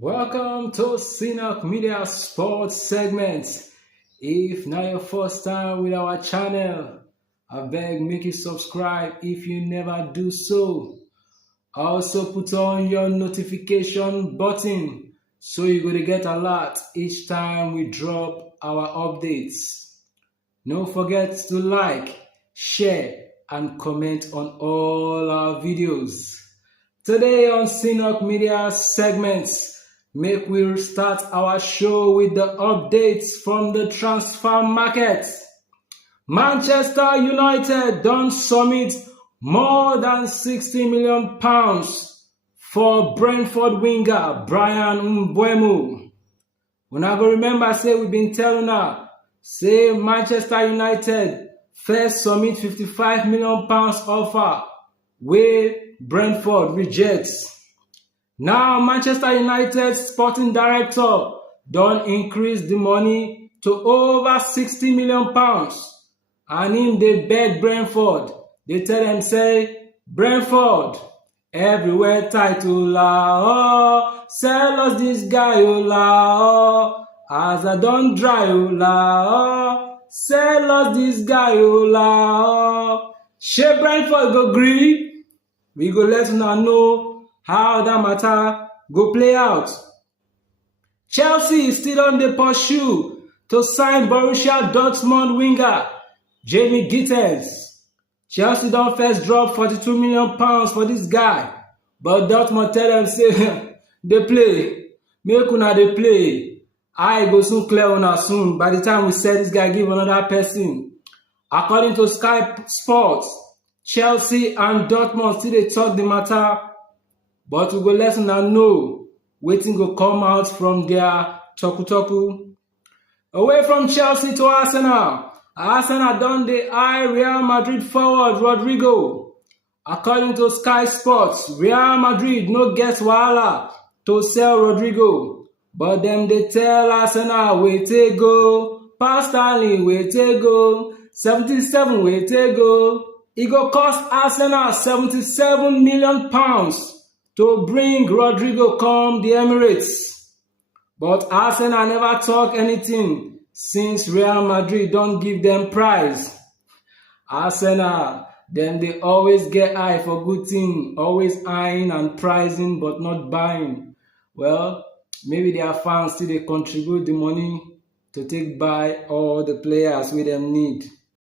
Welcome to Synok Media Sports segment. If not your first time with our channel, I beg make you subscribe if you never do so. Also put on your notification button so you're going to get alert each time we drop our updates. Don't forget to like, share and comment on all our videos. Today on Synok Media segments, make we start our show with the updates from the transfer market. Manchester United don't submit more than £60 million for Brentford winger Brian Mbeumo. When I go remember, say we've been telling her, say Manchester United first submit £55 million offer, where Brentford rejects. Now Manchester United sporting director don't increase the money to over £60 million. And him they beg Brentford. They tell them, say, Brentford, everywhere title la oh, sell us this guy oh la oh, as I don't dry oh la oh, sell us this guy oh la oh. Shey Brentford go gree, we go let una know how that matter go play out. Chelsea is still on the pursuit to sign Borussia Dortmund winger Jamie Gittens. Chelsea don't first drop £42 million for this guy, but Dortmund tell them say they play, make una they play. I go soon clear una soon. By the time we sell this guy, give another person. According to Sky Sports, Chelsea and Dortmund still they talk the matter. But we go let una know wetin go come out from their talku. Away from Chelsea to Arsenal. Arsenal don dey eye Real Madrid forward Rodrigo. According to Sky Sports, Real Madrid no get wahala to sell Rodrigo. But them dey tell Arsenal wait go, pass Stanley wait go, 77 wait go. E go cost Arsenal £77 million. To bring Rodrigo come the Emirates. But Arsenal never talk anything since Real Madrid don't give them prize. Arsenal, then they always get eye for good thing, always eyeing and pricing but not buying. Well, maybe their fans still they contribute the money to take buy all the players we them need.